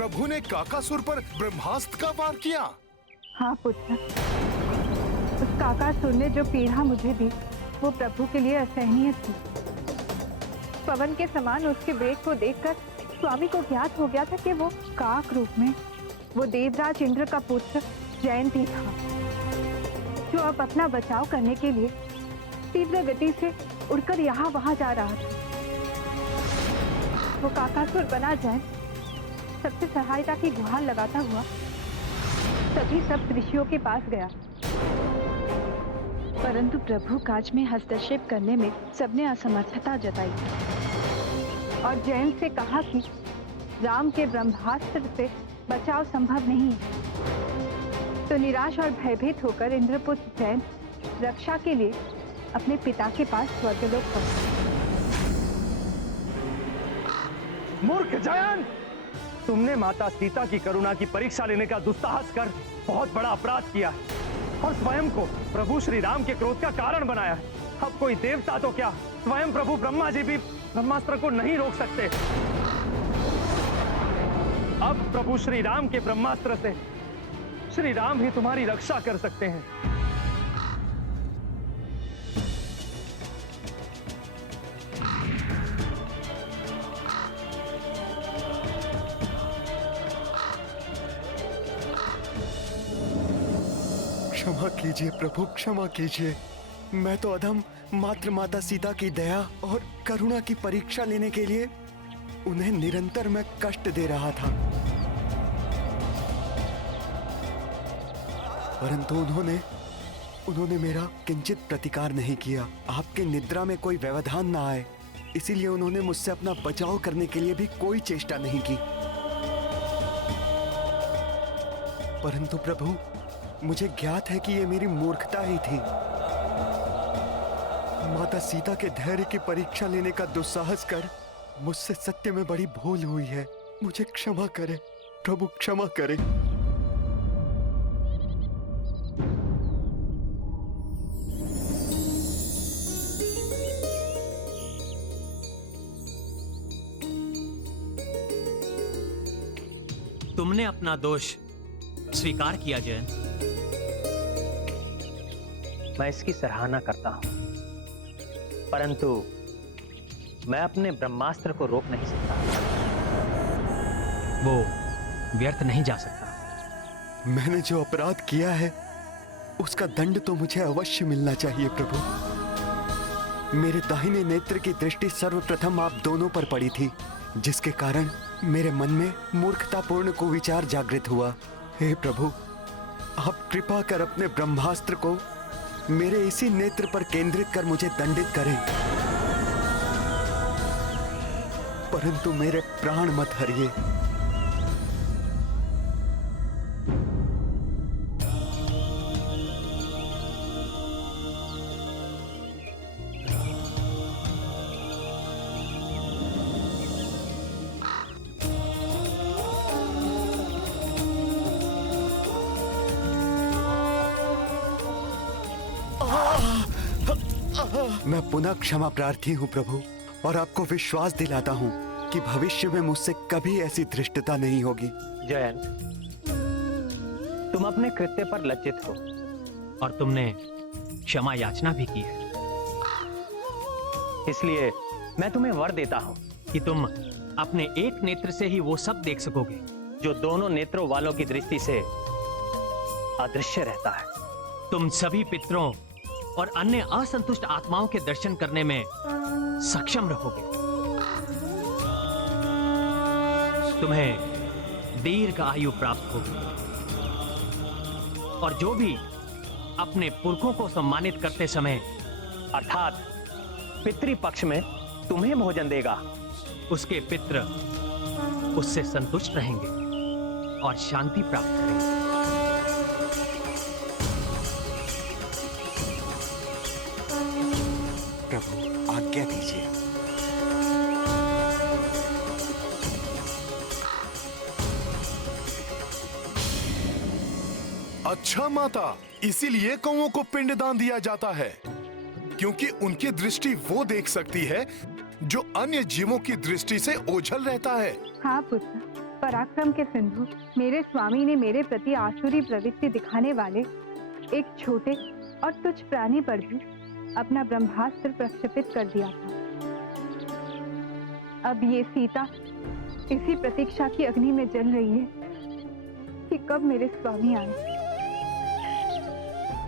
प्रभु ने काकासुर पर ब्रह्मास्त्र का वार किया। हाँ पुत्र, उस काकासुर ने जो पीड़ा मुझे दी वो प्रभु के लिए असहनीय थी। पवन के समान उसके वेग को देखकर स्वामी को ज्ञात हो गया था कि वो काक रूप में वो देवराज इंद्र का पुत्र जयंती था, जो अब अपना बचाव करने के लिए तीव्र गति से उड़कर यहाँ वहां जा रहा था। वो काकासुर बना जयंत सबसे सहायता की गुहार लगाता हुआ सभी सब ऋषियों के पास गया, परंतु प्रभु काज में हस्तक्षेप करने में सबने असमर्थता जताई और जयंत से कहा कि राम के ब्रह्मास्त्र से बचाव संभव नहीं है। तो निराश और भयभीत होकर इंद्रपुत्र जयंत रक्षा के लिए अपने पिता के पास स्वर्गलोक पहुंचा। मूर्ख जयंत, तुमने माता सीता की करुणा की परीक्षा लेने का दुस्साहस कर बहुत बड़ा अपराध किया और स्वयं को प्रभु श्री राम के क्रोध का कारण बनाया। अब कोई देवता तो क्या, स्वयं प्रभु ब्रह्मा जी भी ब्रह्मास्त्र को नहीं रोक सकते। अब प्रभु श्री राम के ब्रह्मास्त्र से श्री राम ही तुम्हारी रक्षा कर सकते हैं। क्षमा कीजिए प्रभु, क्षमा कीजिए। मैं तो अधम मात्र माता सीता की दया और करुणा की परीक्षा लेने के लिए उन्हें निरंतर मैं कष्ट दे रहा था, परंतु उन्होंने मेरा किंचित प्रतिकार नहीं किया। आपके निद्रा में कोई व्यवधान ना आए, इसीलिए उन्होंने मुझसे अपना बचाव करने के लिए भी कोई चेष्टा नहीं की। परंतु प्रभु, मुझे ज्ञात है कि ये मेरी मूर्खता ही थी। माता सीता के धैर्य की परीक्षा लेने का दुस्साहस कर मुझसे सत्य में बड़ी भूल हुई है। मुझे क्षमा करे प्रभु, क्षमा करे। तुमने अपना दोष स्वीकार किया जयंत। मैं इसकी सराहना करता हूं, परंतु मैं अपने ब्रह्मास्त्र को रोक नहीं सकता। वो व्यर्थ नहीं जा सकता। मैंने जो अपराध किया है उसका दंड तो मुझे अवश्य मिलना चाहिए प्रभु। मेरे दाहिने नेत्र की दृष्टि सर्वप्रथम आप दोनों पर पड़ी थी, जिसके कारण मेरे मन में मूर्खतापूर्ण कुविचार जागृत हुआ। हे प्रभु, आप कृपा कर अपने ब्रह्मास्त्र को मेरे इसी नेत्र पर केंद्रित कर मुझे दंडित करें, परंतु मेरे प्राण मत हरिए। मैं पुनः क्षमा प्रार्थी हूँ प्रभु, और आपको विश्वास दिलाता हूँ कि भविष्य में मुझसे कभी ऐसी धृष्टता नहीं होगी। जयंत, तुम अपने कृत्य पर लज्जित हो और तुमने क्षमा याचना भी की है, इसलिए मैं तुम्हें वर देता हूं कि तुम अपने एक नेत्र से ही वो सब देख सकोगे जो दोनों नेत्रों वालों की दृष्टि से अदृश्य रहता है। तुम सभी पितरों और अन्य असंतुष्ट आत्माओं के दर्शन करने में सक्षम रहोगे। तुम्हें दीर्घ आयु प्राप्त होगी और जो भी अपने पुरखों को सम्मानित करते समय अर्थात पितृपक्ष में तुम्हें भोजन देगा, उसके पितृ उससे संतुष्ट रहेंगे और शांति प्राप्त करेंगे। प्रभु, आज्ञा दीजिए। अच्छा माता, इसीलिए कौओं को पिंडदान दिया जाता है, क्योंकि उनकी दृष्टि वो देख सकती है जो अन्य जीवों की दृष्टि से ओझल रहता है। हाँ पुत्र, पराक्रम के सिंधु मेरे स्वामी ने मेरे प्रति आसुरी प्रवृत्ति दिखाने वाले एक छोटे और तुच्छ प्राणी पर भी अपना ब्रह्मास्त्र प्रक्षेपित कर दिया था। अब ये सीता इसी प्रतीक्षा की अग्नि में जल रही है कि कब मेरे स्वामी आए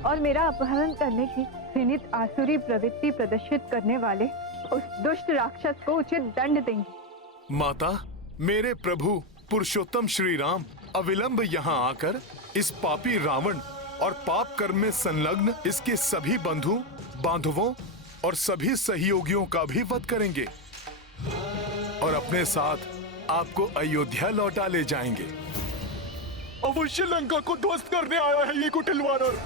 और मेरा अपहरण करने की घृणित आसुरी प्रवृत्ति प्रदर्शित करने वाले उस दुष्ट राक्षस को उचित दंड देंगे। माता, मेरे प्रभु पुरुषोत्तम श्री राम अविलंब यहाँ आकर इस पापी रावण और पाप कर्म में संलग्न इसके सभी बंधु बांधवों और सभी सहयोगियों का भी वध करेंगे और अपने साथ आपको अयोध्या लौटा ले जाएंगे। अवश्य लंका को ध्वस्त करने आया है ये कुटिल वानर।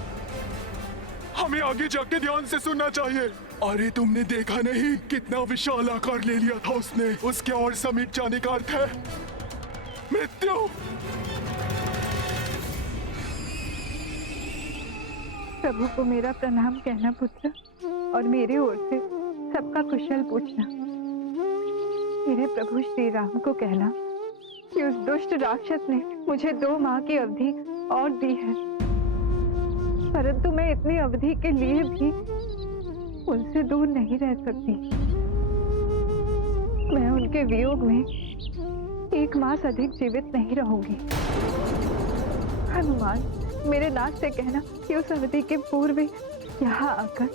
हमें आगे जाके ध्यान से सुनना चाहिए। अरे तुमने देखा नहीं कितना विशाल आकार ले लिया था उसने। उसके और समीप जाने का अर्थ है मृत्यु। प्रभु को मेरा प्रणाम कहना पुत्र, और मेरे ओर से सबका कुशल पूछना। मेरे प्रभु श्री राम को कहना कि उस दुष्ट राक्षस ने मुझे 2 माह की अवधि और दी है, परंतु मैं इतनी अवधि के लिए भी उनसे दूर नहीं रह सकती। मैं उनके वियोग में 1 मास अधिक जीवित नहीं रहूंगी। हनुमान, मेरे नाथ से कहना कि उस अवधि के पूर्व यहाँ आकर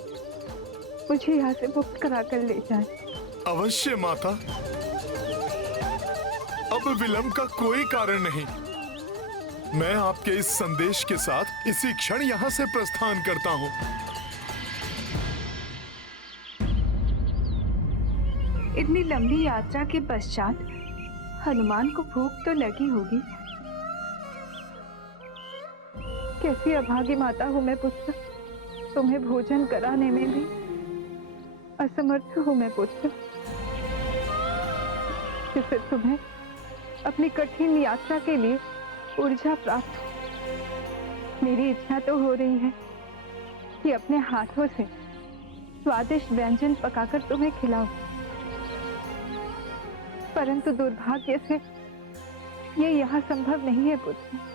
मुझे यहाँ से मुक्त करा कर ले जाए। अवश्य माता, अब विलंब का कोई कारण नहीं। मैं आपके इस संदेश के साथ इसी क्षण यहाँ से प्रस्थान करता हूँ। इतनी लंबी यात्रा के पश्चात हनुमान को भूख तो लगी होगी। कैसी अभागी माता हूँ मैं पुत्र, तुम्हें भोजन कराने में भी असमर्थ हूँ मैं पुत्र, जिससे तुम्हें अपनी कठिन यात्रा के लिए ऊर्जा प्राप्त हो। मेरी इच्छा तो हो रही है कि अपने हाथों से स्वादिष्ट व्यंजन पकाकर तुम्हें खिलाऊं, परंतु दुर्भाग्य से ये यहाँ संभव नहीं है पुत्र।